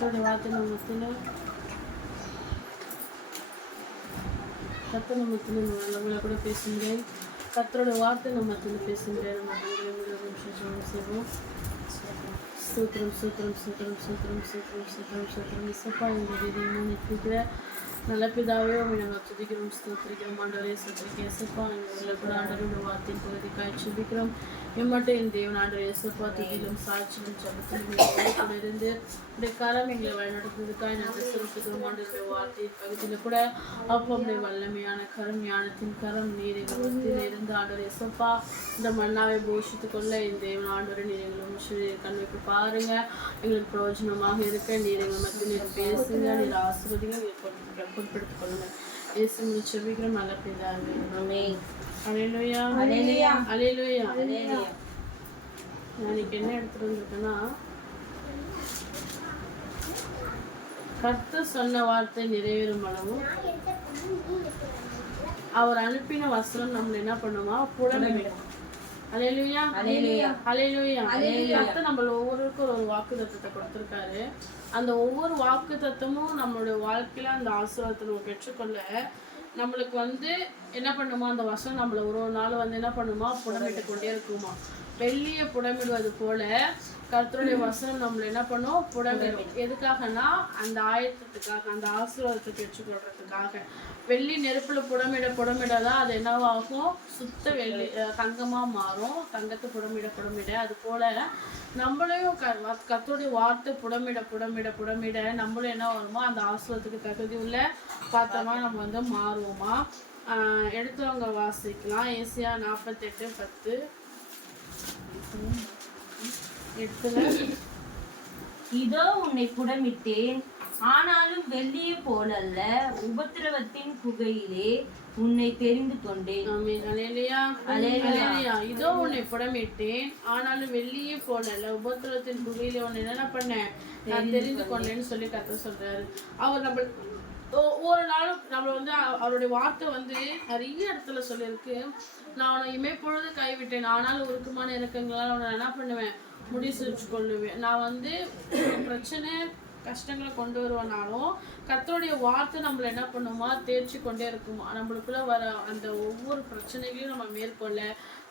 கர்த்தருடைய வார்த்தை நம்மத்தில் கர்த்தர் நம்மத்தில் நம்மளை கூட பேசுகிறேன். கர்த்தருடைய வார்த்தை நம்மத்தில் பேசுகிறேன். நம்ம செய்வோம். சூத்திரம் சூத்திரம் சூத்திரம் சூத்திரம் சூத்திரம் சூத்திரம் சூத்திரம் இசப்பா எங்களுடைய நல்ல பிதாவே உண்மை நாங்கள் துதிக்கிறோம், ஸ்தோத்திரிக்கிறோம். ஆண்டவரே சத்திரிக்க இசப்பா எங்கள் கூட ஆண்டவருடைய வார்த்தையின் பகுதிக்காய் சுபிக்கிறோம். எம்மட்டும் என் தேவன் ஆண்டவர் இயேசுப்பா துதியிலும் சாட்சியிலும் ஜபத்திலும் கூட இருந்து உடைய கரம் எங்களை வழிநடத்துவதற்காக நாங்கள் செலுத்துகிறோம். ஆண்டவருடைய வார்த்தையின் பகுதியில் கூட அப்போ உடைய வல்லமையான கரம் ஞானத்தின் கரம் நீர் எங்கள் மத்தியில் இருந்து ஆண்டவர் இயேசுப்பா இந்த மண்ணாவை போஷித்து கொள்ள என் தேவன் ஆண்டவரை நீர் எங்களை கண் வைப்பு பாருங்க. எங்களுக்கு பிரயோஜனமாக இருக்க நீர் எங்கள் மத்தியில் நீர் பேசுங்க, நீர் ஆசிர்வதிங்க, நீர் பொருட்படுத்திக் கொள்ளுங்க. இயேசு செபிக்கிறோம் நல்ல பிதாவே. ஆமென். அல்லேலூயா அல்லேலூயா அல்லேலூயா அல்லேலூயா. நான் என்ன எடுத்துட்டு வந்திருக்கேன்னா, கர்த்தர் சொன்ன வார்த்தை நிறைவேறும் அளவும் அவர் அனுப்பின வசனம் நம்மள என்ன பண்ணுமா புடமிடும். அல்லேலூயா அல்லேலூயா அல்லேலூயா அல்லேலூயா. கர்த்தர் நம்ம ஒவ்வொருவருக்கும் ஒரு வாக்குத்தத்தத்தை கொடுத்திருக்காரு. அந்த ஒவ்வொரு வாக்குத்தத்தமும் நம்மளுடைய வாழ்க்கையில அந்த ஆசீர்வாதத்தை நம்ம பெற்றுக்கொள்ள நம்மளுக்கு என்ன பண்ணுமா, அந்த வசனம் நம்மள ஒரு நாள் என்ன பண்ணுமா புடமிட்டு கொண்டே இருக்குமா. வெள்ளியை புடமிடுவது போல கர்த்தருடைய வசனம் நம்மள என்ன பண்ணும் புடமிடும். எதுக்காகனா அந்த ஆயத்தத்துக்காக, அந்த ஆசீர்வாதத்தை பெற்றுக்கொள்றதுக்காக. வெள்ளி நெருப்புல புடமிடதான் அது என்னவாகும், சுத்த வெள்ளி தங்கமா மாறும். தங்கத்தை புடமிட அது போல நம்மளையும் கர்த்தருடைய வார்த்தை புடமிட நம்மளும் என்ன வருமோ அந்த ஆசீர்வாதத்துக்கு தகுதி உள்ள பார்த்தோமா நம்ம மாறுவோமா. எடுத்தவங்க வாசிக்கலாம். ஏசியா 48:10. இதோ உன்னை புடமிட்டேன், ஆனாலும் வெள்ளியை போலல்ல, உபத்திரவத்தின் புகையிலே உன்னை தெரிந்து கொண்டேன். இதோ உன்னை புடமிட்டேன், ஆனாலும் வெள்ளியே போலல்ல, உபத்திரவத்தின் புகையிலே உன்னை என்ன பண்ணேன், நான் தெரிந்து கொண்டேன்னு சொல்லி கர்த்தர் சொல்றாரு. அவர் நம்ம ஒவ்வொரு நாளும் நம்மள அவருடைய வார்த்தை நிறைய இடத்துல சொல்லியிருக்கு. நான் உன்னை இமைப்பொழுது கைவிட்டேன், ஆனாலும் உருக்கமான இறக்கங்களால் உன்னை என்ன பண்ணுவேன், முடிச்சு கொள்ளுவேன். நான் பிரச்சனை கஷ்டங்களை கொண்டு வருவனாலும் கர்த்தருடைய வார்த்தை நம்மளை என்ன பண்ணுமா தேர்ச்சி கொண்டே இருக்குமா. நம்மளுக்குள்ள வர அந்த ஒவ்வொரு பிரச்சனைகளையும் நம்ம மேற்கொள்ள,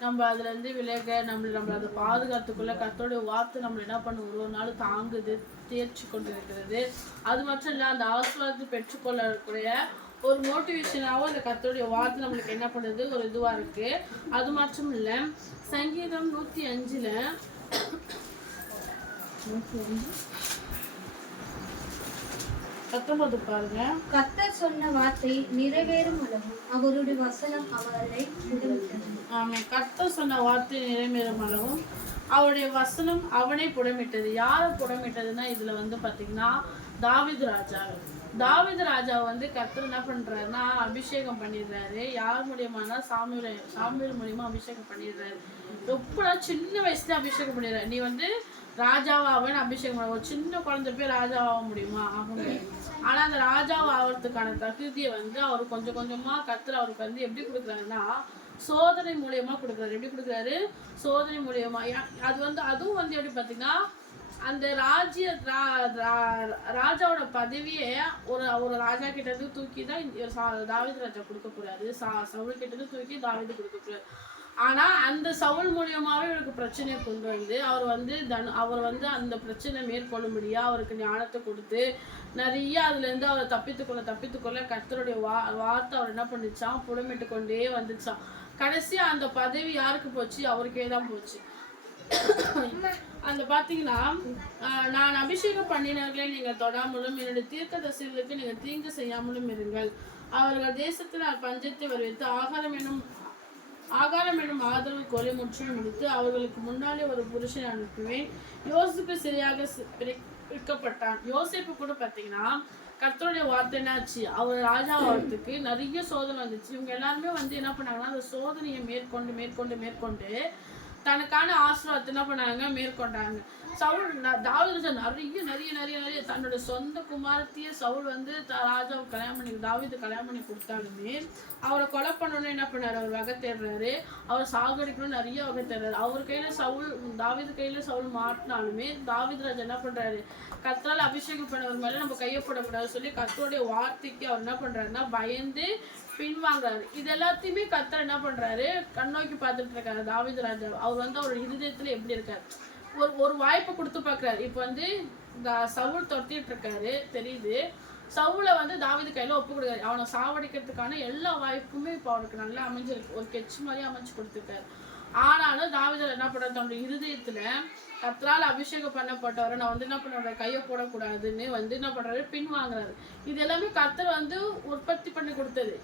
நம்ம அதுலேருந்து விலக, நம்மளை அதை பாதுகாத்துக்குள்ள கர்த்தருடைய வார்த்தை நம்மளை என்ன பண்ணும் ஒரு நாள் தாங்குது, தேர்ச்சி கொண்டு இருக்கிறது. அது மட்டும் இல்லை, அந்த ஆசீர்வாதத்தை பெற்றுக்கொள்ளக்கூடிய ஒரு மோட்டிவேஷனாகவும் அந்த கர்த்தருடைய வார்த்தை நம்மளுக்கு என்ன பண்ணுது, ஒரு இதுவாக இருக்கு. அது மட்டும் இல்லை, சங்கீதம் 105 19 பாருங்க. கர்த்தர் சொன்ன வார்த்தை நிறைவேறும் அளவும் அவருடைய வசனம் அவரை புடமிட்டது. ஆமென். கர்த்தர் சொன்ன வார்த்தை நிறைவேறும் அளவும் அவருடைய வசனம் அவனை புடமிட்டது. யாரை புடமிட்டதுன்னா இதுல பாத்தீங்கன்னா தாவீது ராஜா கர்த்தர் என்ன பண்றாருன்னா அபிஷேகம் பண்ணிடுறாரு. யார் மூலியமானா சாமுவேல் மூலியமா அபிஷேகம் பண்ணிடுறாரு. எப்படா சின்ன வயசுல அபிஷேகம் பண்ணிடுறாரு. நீ ராஜாவாகன்னு அபிஷேகம் பண்ண, ஒரு சின்ன குழந்தை போய் ராஜாவாக முடியுமா? ஆக முடியும். ஆனா அந்த ராஜாவை ஆகிறதுக்கான தகுதியை அவர் கொஞ்சம் கொஞ்சமா கர்த்தர் அவருக்கு எப்படி கொடுக்குறாருன்னா சோதனை மூலியமா கொடுக்குறாரு. எப்படி கொடுக்குறாரு? சோதனை மூலியமா. அதுவும் எப்படி பார்த்தீங்கன்னா அந்த ராஜாவோட பதவியை ஒரு ராஜா கிட்ட இருந்து தூக்கி தான் தாவீது ராஜா கொடுக்கக்கூடாது. சவுல் கிட்ட இருந்து தூக்கி தாவீது கொடுக்கக்கூடாது. ஆனா அந்த சவுல் மூலியமாவே இவருக்கு பிரச்சனையை கொண்டு அவர் அந்த பிரச்சனை மேற்கொள்ளும்படியா அவருக்கு ஞானத்தை கொடுத்து நிறைய அதுல இருந்து அவரை தப்பித்துக்கொள்ள கர்த்தருடைய வார்த்தை அவர் என்ன பண்ணிச்சான், புடமிட்டு கொண்டே வந்துச்சான். கடைசியா அந்த பதவி யாருக்கு போச்சு? அவருக்கே தான் போச்சு. பாத்தீங்கன்னா, நான் அபிஷேகம் பண்ணினவர்களை நீங்கள் தொடாமலும் என்னுடைய தீர்க்கதரிசிகளுக்கு நீங்கள் தீங்கு செய்யாமலும் இருங்கள். அவர்கள் தேசத்தில் பஞ்சத்தை வரவேற்று ஆகாரம் என்னும் ஆதரவு கொலை முற்றிலும் முடித்து அவர்களுக்கு முன்னாலே ஒரு புருஷனை அனுப்புவேன். யோசிப்பு சரியாக பிரிக்கப்பட்டான். யோசிப்பு கூட பார்த்தீங்கன்னா கர்த்தருடைய வார்த்தை என்னாச்சு, அவர் ராஜா ஆகிறதுக்கு நிறைய சோதனை வந்துச்சு. இவங்க எல்லாருமே என்ன பண்ணாங்கன்னா அந்த சோதனையை மேற்கொண்டு தனக்கான ஆசீர்வாதத்தை என்ன பண்ணாங்க, மேற்கொண்டாங்க. சவுல் தாவீது நிறைய நிறைய நிறைய நிறைய தன்னோட சொந்த குமாரத்தையே சவுல் வந்து ராஜாவை கல்யாணம் பண்ணி தாவீது கல்யாணம் பண்ணி கொடுத்தாலுமே அவரை கொலை பண்ணணும்னு என்ன பண்ணாரு, அவர் வகை தேடுறாரு, அவரை சாகடிக்கணும்னு நிறைய வகை தேடுறாரு. அவர் கையில சவுல் தாவீது கையில சவுல் மாட்டினாலுமே தாவீது ராஜா என்ன பண்றாரு, கர்த்தரால் அபிஷேகம் பண்ணவர் மேல நம்ம கையப்படக்கூடாது சொல்லி கர்த்தருடைய வார்த்தைக்கு அவர் என்ன பண்றாருன்னா பயந்து பின்வாங்குறாரு. இது எல்லாத்தையுமே கர்த்தர் என்ன பண்றாரு, கண்ணோக்கி பார்த்துட்டு இருக்காரு தாவீது ராஜா. அவர் வந்து அவர் இருதயத்துல எப்படி இருக்காரு, ஒரு வாய்ப்பு கொடுத்து பார்க்குறாரு. இப்போ வந்து சவுல் துரத்திட்டு இருக்காரு தெரியுது, சவுலை வந்து தாவீது கையில ஒப்பு கொடுக்காரு. அவனை சாவடிக்கிறதுக்கான எல்லா வாய்ப்புமே இப்போ அவனுக்கு நல்லா அமைஞ்சிருக்கு, ஒரு கெட்ச் மாதிரி அமைச்சு கொடுத்துருக்காரு. ஆனாலும் தாவீது என்ன பண்றாரு, தன்னுடைய இருதயத்துல கர்த்தரால் அபிஷேகம் பண்ணப்பட்டவரை நான் வந்து என்ன பண்ணுறேன் கையை போடக்கூடாதுன்னு வந்து என்ன பண்றாரு, பின்வாங்குறாரு. இது எல்லாமே கர்த்தர் வந்து உற்பத்தி பண்ணி கொடுத்தது.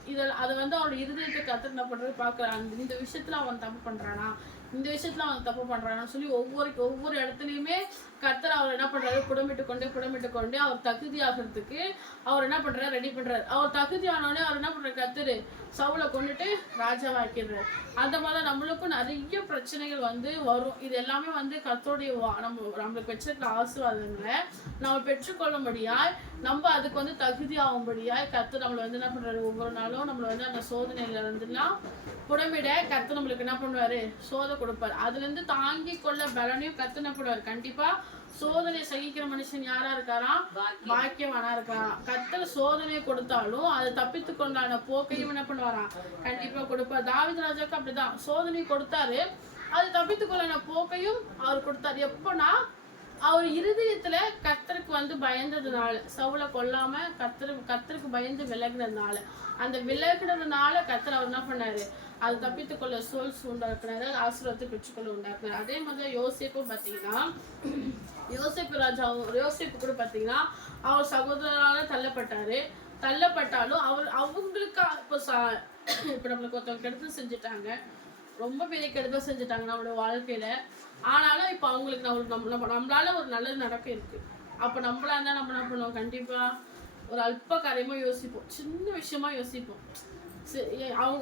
அதை வந்து அவரோட இருதயத்தை கர்த்தர் என்ன பண்றது பார்க்குறான். இந்த விஷயத்துல அவன் தப்பு பண்றானா, இந்த விஷயத்துல அவன் தப்பு பண்றான்னு சொல்லி ஒவ்வொரு இடத்துலையுமே கர்த்தர் அவர் என்ன பண்றாரு, புடமிட்டு கொண்டு அவர் தகுதி ஆகிறதுக்கு அவர் என்ன பண்றாரு, ரெடி பண்றாரு. அவர் தகுதி ஆனோடனே அவர் என்ன பண்றாரு, கர்த்தர் சவுலை கொண்டுட்டு ராஜாவாக்கிறார். அந்த மாதிரி நம்மளுக்கும் நிறைய பிரச்சனைகள் வந்து வரும். இது எல்லாமே வந்து கர்த்தருடைய நம்மளுக்கு பெற்றிருக்கிற ஆசீர்வாதங்களை நம்ம பெற்றுக்கொள்ளும்படியாய் நம்ம அதுக்கு வந்து தகுதி ஆகும்படியாய் கர்த்தர் நம்மளை வந்து என்ன பண்றாரு, ஒவ்வொரு நாளும் நம்மளை வந்து அந்த சோதனையில இருந்துலாம் புடமிட கர்த்தர் நம்மளுக்கு என்ன பண்ணுவாரு, சோதனை கொடுப்பாரு. அதுல இருந்து தாங்கி கொள்ள பலனையும் கர்த்தர் என்ன பண்ணுவாரு. கண்டிப்பா சோதனை சகிக்கிற மனுஷன் யாரா இருக்காராம், பாக்கியவானா இருக்காராம். கர்த்தர் சோதனையை கொடுத்தாலும் அதை தப்பித்து கொண்டான போக்கையும் என்ன பண்ணுவாராம், கண்டிப்பா கொடுப்பார். தாவீது ராஜாவுக்கு அப்படிதான் சோதனை கொடுத்தாரு, அது தப்பித்து கொள்ளான போக்கையும் அவர் கொடுத்தாரு. எப்போனா அவர் இருதயத்துல கர்த்தருக்கு வந்து பயந்ததுனால, சவுலை கொல்லாம கர்த்தருக்கு பயந்து விலகினதுனால, அந்த விலகினதுனால கர்த்தர் அவர் என்ன பண்ணாரு, அது தப்பித்து கொள்ள சோல்ஸ் உண்டாக்குனாரு, ஆசீர்வாதத்தை பெற்றுக்கொள்ள உண்டாக்குனாரு. அதே மாதிரி யோசேப்பும் பார்த்தீங்கன்னா, யோசேப்பு கூட பார்த்தீங்கன்னா அவர் சகோதரரால தள்ளப்பட்டாலும் அவங்களுக்கு இப்போ நம்மளுக்கு ஒருத்தவங்க கெடுதல் செஞ்சுட்டாங்க, ரொம்ப பெரிய கெடுதல் செஞ்சுட்டாங்க நம்மளோட வாழ்க்கையில. ஆனாலும் இப்போ அவங்களுக்கு நம்மளால ஒரு நல்லது நடக்க இருக்கு. அப்போ நம்மளா இருந்தால் நம்ம என்ன பண்ணுவோம், கண்டிப்பா ஒரு அல்ப காரியமா யோசிப்போம், சின்ன விஷயமா யோசிப்போம்.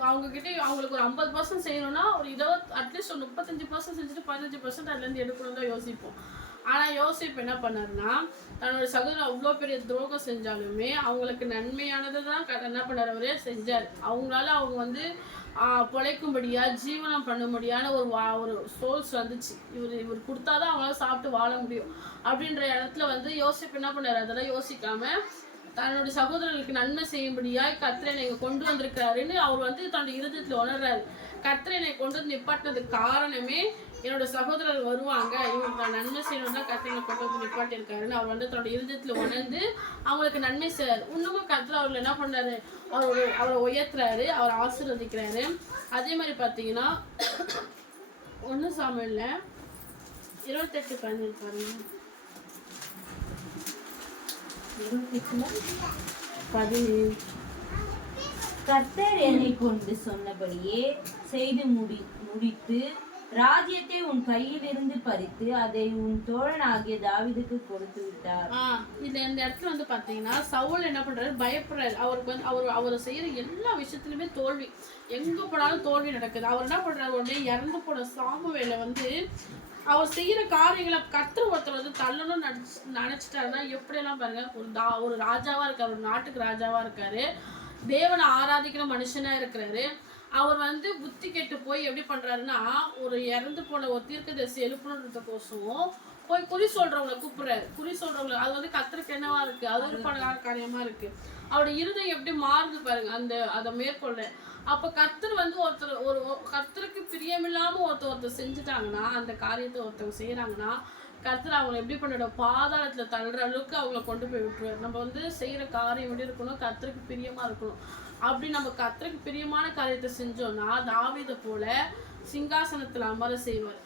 அவங்க கிட்ட அவங்களுக்கு ஒரு 50% செய்யணும்னா ஒரு 20 அட்லீஸ்ட் ஒரு 35% செஞ்சுட்டு 15% அதுலேருந்து எடுக்கணும் தான் யோசிப்போம். ஆனால் யோசிப்பு என்ன பண்ணாருன்னா, தன்னோட சகோதரர் அவ்வளோ பெரிய துரோகம் செஞ்சாலுமே அவங்களுக்கு நன்மையானதை தான் என்ன பண்ணார், அவரே செஞ்சார். அவங்களால அவங்க வந்து பிழைக்கும்படியா ஜீவனம் பண்ணும்படியான ஒரு சோர்ஸ் வந்துச்சு. இவர் கொடுத்தாதான் அவங்களால சாப்பிட்டு வாழ முடியும் அப்படின்ற இடத்துல வந்து யோசிப்பு என்ன பண்ணாரு, அதெல்லாம் யோசிக்காம தன்னுடைய சகோதரர்களுக்கு நன்மை செய்யும்படியாய் கர்த்தரை என்னை கொண்டு வந்திருக்காருன்னு அவர் வந்து தன்னுடைய இருதயத்துல உணர்றாரு. கர்த்தரை என்னை கொண்டு வந்து நிப்பாட்டினதுக்கு காரணமே என்னோட சகோதரர் வருவாங்க, இவங்களுக்கு நான் நன்மை செய்யணும் தான் கர்த்தரை கொண்டு வந்து நிப்பாட்டியிருக்காருன்னு அவர் வந்து தன்னுடைய இருதயத்துல உணர்ந்து அவங்களுக்கு நன்மை செய்றாரு. இன்னமும் கர்த்தர் அவர்கள் என்ன பண்ணாரு, அவரை உயர்த்துறாரு, அவரை ஆசீர்வதிக்கிறாரு. அதே மாதிரி பார்த்தீங்கன்னா 1 சாமுவேல்ல 28:17 பாருங்க. 17 கர்த்தர் என்னை கொண்டு சொன்னபடியே செய்து முடித்து ராஜ்யத்தை உன் கையில் இருந்து பறித்து அதை உன் தோழனாகிய தாவீதுக்கு கொடுத்து விட்டார். இந்த இடத்துல வந்து பாத்தீங்கன்னா சவுல் என்ன பண்றாரு, பயப்படுறாரு. அவருக்கு வந்து அவர் செய்யற எல்லா விஷயத்திலுமே தோல்வி, எங்க போனாலும் தோல்வி நடக்குது. அவர் என்ன பண்றாரு, உடனே இறந்து போன சாமுவேலை வந்து அவர் செய்யற காரியங்களை கர்த்தர் ஒருத்தர் வந்து தள்ளணும்னு நினைச்சிட்டாருன்னா எப்படியெல்லாம் பாருங்க. ஒரு ராஜாவா இருக்காரு, ஒரு நாட்டுக்கு ராஜாவா இருக்காரு, தேவனை ஆராதிக்கிற மனுஷனா இருக்கிறாரு. அவர் வந்து புத்தி கெட்டு போய் எப்படி பண்றாருன்னா, ஒரு இறந்து போன ஒரு தீர்க்கதரிசி எழுப்பணுன்றதுக்கோசம் போய் குறி சொல்றவங்களை கூப்பிடுறாரு. குறி சொல்றவங்களை, அது வந்து கர்த்தருக்கு என்னவா இருக்கு, அது ஒரு காரியமா இருக்கு. அவருடைய இருதயம் எப்படி மாறுது பாருங்க அதை மேற்கொள்ள. அப்ப கர்த்தர் வந்து ஒரு கர்த்தருக்கு பிரியமில்லாம ஒருத்தர் செஞ்சுட்டாங்கன்னா, அந்த காரியத்தை ஒருத்தவங்க செய்யறாங்கன்னா கர்த்தர் அவங்களை எப்படி பண்ணிட பாதாளத்துல தள்ளுற அளவுக்கு அவங்களை கொண்டு போய் விட்டுருவார். நம்ம வந்து செய்யற காரியம் எப்படி இருக்கணும், கர்த்தருக்கு பிரியமா இருக்கணும். அப்படி நம்ம கர்த்தருக்கு பிரியமான காரியத்தை செஞ்சோம்னா தாவீதை போல சிங்காசனத்துல அமர செய்வார்.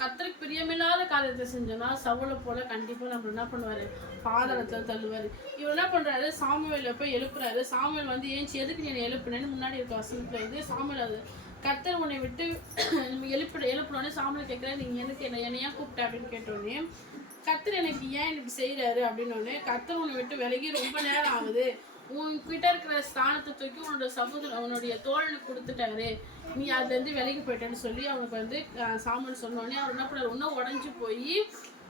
கர்த்தருக்கு பிரியமில்லாத காரியத்தை செஞ்சோம்னா சவுலை போல கண்டிப்பா நம்ம என்ன பண்ணுவாரு, பாதாளத்துல தள்ளுவாரு. இவர் என்ன பண்றாரு, சாமுவேல போய் எழுப்புறாரு. சாமுவேல் வந்து ஏஞ்சி எதுக்கு நீ எழுப்புனேன்னு முன்னாடி இருக்க வசனத்துல வந்து சாமுவேல் அது கர்த்தர் உன்னை விட்டு நம்ம எழுப்பினோடனே சாமுவேல் கேட்கிறேன், நீங்க எனக்கு என்னையா கூப்பிட்ட அப்படின்னு கேட்டோடனே, கர்த்தர் எனக்கு ஏன் செய்யறாரு அப்படின்னோடனே, கர்த்தர் உன்னை விட்டு விலகி ரொம்ப நேரம் ஆகுது, உன்கிட்ட இருக்கிற ஸ்தானத்தை தூக்கி உன்னுடைய தோழனுக்கு கொடுத்துட்டாரு, நீ அதுல இருந்து விலகி போயிட்டேன்னு சொல்லி அவனுக்கு வந்து சாமுவேல் சொன்னோடனே அவர் என்ன பண்ணாரு, இன்னும் உடஞ்சி போய்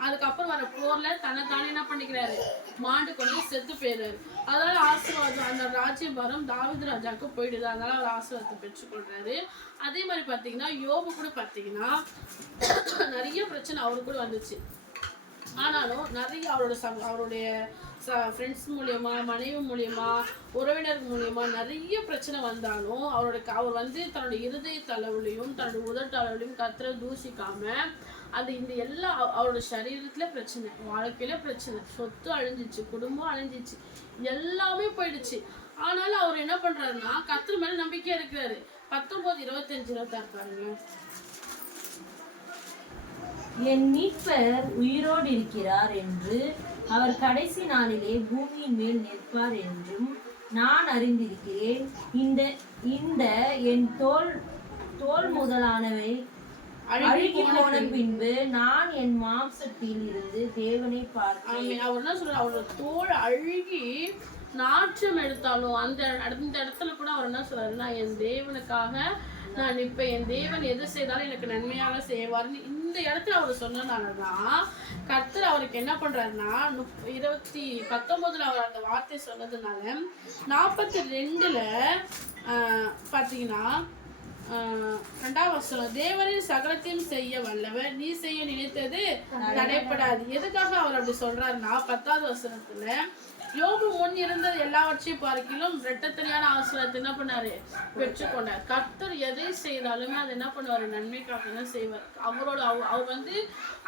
அதுக்கப்புறம் வர போர்ல தன்னைத்தானே என்ன பண்ணிக்கிறாரு, மாண்டு கொண்டு செத்து போயிடுறாரு. அதனால ஆசீர்வாதம் அந்த ராஜ்யபாரம் தாவீது ராஜாவுக்கு போயிடுது. அதனால அவர் ஆசீர்வாதத்தை பெற்றுக்கொள்றாரு. அதே மாதிரி பார்த்தீங்கன்னா யோபு கூட பார்த்தீங்கன்னா நிறைய பிரச்சனை அவரு கூட வந்துச்சு. ஆனாலும் நிறைய அவருடைய ஃப்ரெண்ட்ஸ் மூலியமா, மனைவி மூலியமா, உறவினர் மூலியமா நிறைய பிரச்சனை வந்தாலும் அவர் வந்து தன்னுடைய இருதய அளவுலையும் தன்னுடைய உதட்டு அளவுலையும் கர்த்தரை தூஷிக்காம அது இந்த எல்லா அவரோட சரீரத்துல பிரச்சனை, வாழ்க்கையில பிரச்சனை, சொத்து அழிஞ்சிச்சு, குடும்பம் அழிஞ்சிச்சு, எல்லாமே போயிடுச்சு. ஆனாலும் அவர் என்ன பண்றாருன்னா கர்த்தர் மேல நம்பிக்கையா இருக்கிறாரு. 19:25-26 பாருங்க. என் மீட்பர் உயிரோடு இருக்கிறார் என்று அவர் கடைசி நாளிலே பூமியின் மேல் நிற்பார் என்றும் நான் அறிந்திருக்கிறேன். இந்த என் தோல் முதலானவை அழுகி போன பின்பு நான் என் மாம்சத்தில் இருந்து தேவனை பார்த்தேன். அவர் என்ன சொல்றாரு, அவரோட தோல் அழுகி நாற்றம் எடுத்தாலும் அந்த இடத்துல கூட அவர் என்ன சொல்றாரு, நான் என் தேவனுக்காக நான் இப்ப என் தேவன் எது செய்தாலும் எனக்கு நன்மையாக செய்வார்னு இந்த இடத்துல அவர் சொன்னதுனாலதான் கர்த்தர் அவருக்கு என்ன பண்றாருன்னா 19 அவர் அந்த வார்த்தை சொன்னதுனால 42 பாத்தீங்கன்னா 2ஆம் வசனம், தேவனின் சகலத்தையும் செய்ய வல்லவர், நீ செய்ய நினைத்தது தடைப்படாது. எதுக்காக அவர் அப்படி சொல்றாருன்னா 10வது வசனத்துல யோபு முன் இருந்தது எல்லாவற்றையும் பார்க்கிலும் இரட்டத்தனியான ஆசீர்வாதத்தை என்ன பண்ணாரு, பெற்றுக்கொண்டார். கர்த்தர் எதை செய்தாலுமே அதை என்ன பண்ணுவாரு, நன்மைக்காக தான் செய்வார். அவர் வந்து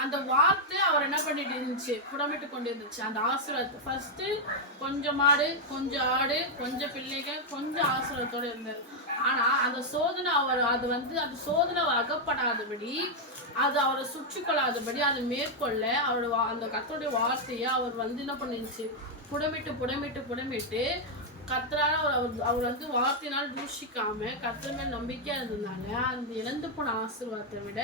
அந்த வார்த்தை அவர் என்ன பண்ணிட்டு இருந்துச்சு, புடமிட்டு கொண்டு இருந்துச்சு. அந்த ஆசீர்வாதத்தை ஃபர்ஸ்ட் கொஞ்சம் மாடு, கொஞ்சம் ஆடு, கொஞ்சம் பிள்ளைகள், கொஞ்சம் ஆசீர்வாதத்தோடு இருந்தார். ஆனா அந்த சோதனை அந்த சோதனை அகப்படாதபடி, அது அவரை சுற்றி கொள்ளாதபடி, அதை மேற்கொள்ள அவரோட அந்த கர்த்தருடைய வார்த்தையை அவர் வந்து என்ன பண்ணிருச்சு, புடமிட்டு கர்த்தரால அவர் வந்து வார்த்தையினால் தூஷிக்காம கர்த்தர் மேல் நம்பிக்கையா இருந்ததுனால அந்த இழந்து போன ஆசீர்வாதத்தை விட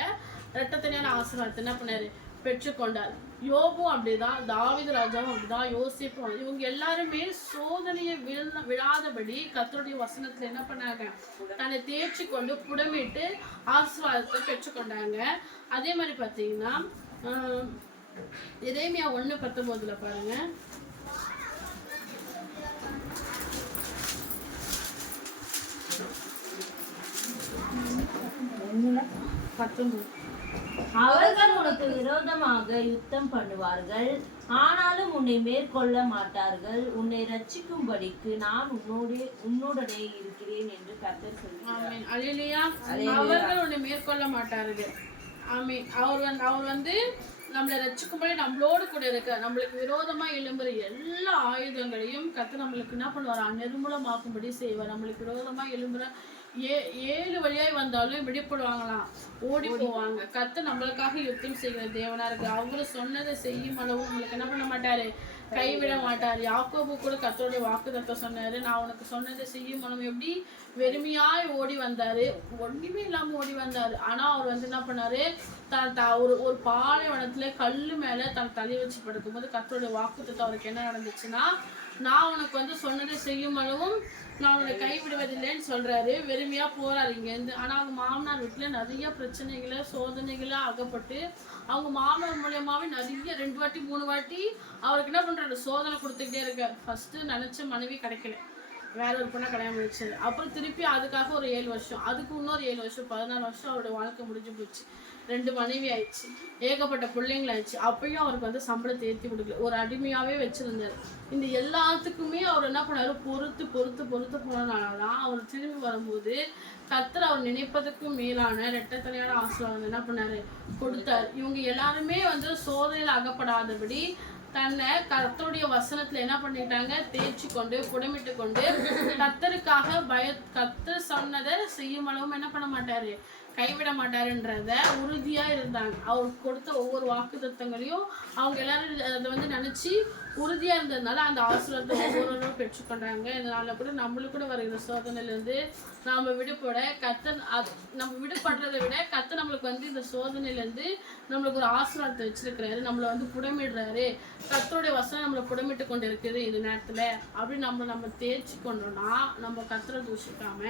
இரட்டத்தனியான ஆசீர்வாதத்தை என்ன பண்ணாரு, பெற்றுக்கொண்டார். யோபும் அப்படிதான், தாவீது ராஜாவும் அப்படிதான், யோசேப்பும், இவங்க எல்லாருமே சோதனையை விழாதபடி கர்த்தருடைய வசனத்துல என்ன பண்ணாங்க, தன்னை தேர்ச்சி கொண்டு புடமிட்டு ஆசீர்வாதத்தை பெற்றுக்கொண்டாங்க. அதே மாதிரி பார்த்தீங்கன்னா எரேமியா 1:19 பாருங்க. அவர்கள் உனக்கு விரோதமாக யுத்தம் பண்ணுவார்கள், ஆனாலும் உன்னை மேற்கொள்ள மாட்டார்கள். உன்னை ரட்சிக்கும்படிக்கு நான் உன்னுடனே இருக்கிறேன் என்று கர்த்தர் சொல்கிறார். அவர்கள் உன்னை மேற்கொள்ள மாட்டார்கள். ஆமென். அவர் வந்து நம்மளை ரட்சிக்கும்படி நம்மளோடு கூட இருக்க, நம்மளுக்கு விரோதமா எழும்புற எல்லா ஆயுதங்களையும் கர்த்தர் நம்மளுக்கு என்ன பண்ணுவார், நிர்மூலமாக்கும்படி செய்வார். நம்மளுக்கு விரோதமா எழும்புற 7 வழியாய் வந்தாலும் விடுபடுவாங்களாம், ஓடி போவாங்க. கர்த்தர் நம்மளுக்காக யுத்தம் செய்கிற தேவனா இருக்கு. அவரு சொன்னதை செய்யும் அளவு உங்களுக்கு என்ன பண்ண மாட்டாரு, கைவிட மாட்டார். யாக்கோபு கூட கர்த்தருடைய வாக்குத்தத்தம் சொன்னாரு, நான் உனக்கு சொன்னதை செய்யும் அளவு எப்படி வெறுமையாய் ஓடி வந்தாரு, ஒண்ணுமே இல்லாம ஓடி வந்தாரு. ஆனா அவர் வந்து என்ன பண்ணாரு, ஒரு பாலைவனத்துல கல்லு மேல தன் தலையை வச்சு படுக்கும்போது கர்த்தருடைய வாக்குத்தத்தம் அவருக்கு என்ன நடந்துச்சுன்னா, நான் உனக்கு வந்து சொன்னதை செய்யும் அளவும் நான் உன்னை கைவிடுவதில்லைன்னு சொல்றாரு. வெறுமையா போறாரு இங்கேருந்து. ஆனா அவங்க மாமனார் வீட்டுல நிறைய பிரச்சனைகளை, சோதனைகளை அகப்பட்டு அவங்க மாமனார் மூலியமாவே நிறைய 2 வாட்டி 3 வாட்டி அவருக்கு என்ன பண்றாரு, சோதனை கொடுத்துக்கிட்டே இருக்காரு. ஃபர்ஸ்ட் நினைச்ச மனைவி கிடைக்கல, வேற ஒரு பொண்ணை கல்யாணம் முடிச்சது. அப்புறம் திருப்பி அதுக்காக ஒரு 7 வருஷம், அதுக்கு இன்னொரு 7 வருஷம், 14 வருஷம் அவருடைய வாழ்க்கை முடிஞ்சு போச்சு. 2 மனைவி ஆயிடுச்சு, ஏகப்பட்ட பிள்ளைங்கள் ஆயிடுச்சு. அப்பயும் அவருக்கு வந்து சம்பளத்தை ஏற்றி கொடுக்கல, ஒரு அடிமையாவே வச்சிருந்தாரு. இந்த எல்லாத்துக்குமே அவர் என்ன பண்ணாரு, பொறுத்து போனதுனாலதான் அவர் திரும்பி வரும்போது கர்த்தர் அவர் நினைப்பதற்கும் மேலான இரட்டத்தனியான ஆசீர்வாதம் என்ன பண்ணாரு, கொடுத்தாரு. இவங்க எல்லாருமே வந்து சோதனையில் அகப்படாதபடி தன்னை கர்த்தருடைய வசனத்துல என்ன பண்ணிட்டாங்க, தேய்ச்சி கொண்டு புடமிட்டு கொண்டு கர்த்தருக்காக கர்த்தர் சொன்னதை செய்யும் அளவும் என்ன பண்ண மாட்டாரு, கைவிட மாட்டாருன்றத உறுதியா இருந்தாங்க. அவருக்கு கொடுத்த ஒவ்வொரு வாக்குத்தத்தங்களையும் அவங்க எல்லாரும் அதை வந்து நினைச்சு உறுதியா இருந்ததுனால அந்த ஆசீர்வாதத்தை ஒவ்வொருவரும் பெற்றுக்கொண்டாங்க. இதனால கூட நம்மளுக்கு கூட வருகிற சோதனையில இருந்து நாம விடுபட நம்ம விடுபடுறதை விட கர்த்தர் நம்மளுக்கு வந்து இந்த சோதனையில இருந்து நம்மளுக்கு ஒரு ஆசீர்வாதத்தை வச்சிருக்கிறாரு, நம்மளை வந்து புடமிடுறாரு. கர்த்தருடைய வசனம் நம்மளை புடமிட்டு கொண்டு இருக்குது இந்த நேரத்துல அப்படின்னு நம்ம தேய்ச்சி கொண்டோம்னா, நம்ம கர்த்தரை தூஷிக்காம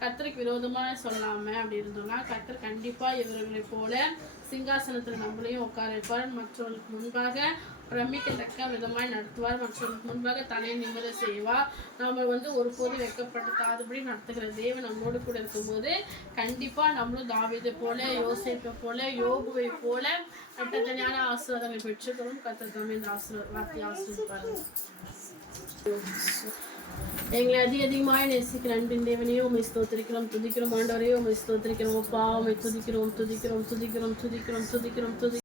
கர்த்தருக்கு விரோதமா சொல்லாம அப்படி இருந்தோம்னா கர்த்தர் கண்டிப்பாக இவர்களை போல சிங்காசனத்தில் நம்மளையும் உட்கார வைப்பார். மற்றவர்களுக்கு முன்பாக பிரமிக்கத்தக்க விதமாய் நடத்துவார். மற்றவர்களுக்கு முன்பாக தலையை நிமிர செய்வார். நாம் ஒருபோதும் வெட்கப்படுத்தாதபடி நடத்துகிற தேவன் நம்மோடு கூட இருக்கும்போது கண்டிப்பாக நம்மளும் தாவீதை போல, யோசேப்பை போல, யோபுவை போல கட்டத்தனியான ஆசீர்வாதங்களை பெற்றுக்கிறோம். கர்த்தர் தாமே இந்த வார்த்தையை ஆசீர்வதிப்பார்கள். எங்களை அதிகமாய் நேசிக்கிற அன்பின் தேவனையும் உண்மை ஸ்தோத்திரிக்கிறோம், துதிக்கிறோம். ஆண்டவரையும் உண்மை ஸ்தோத்திரிக்கிறோம். அப்பா உண்மை துதிக்கிறோம்.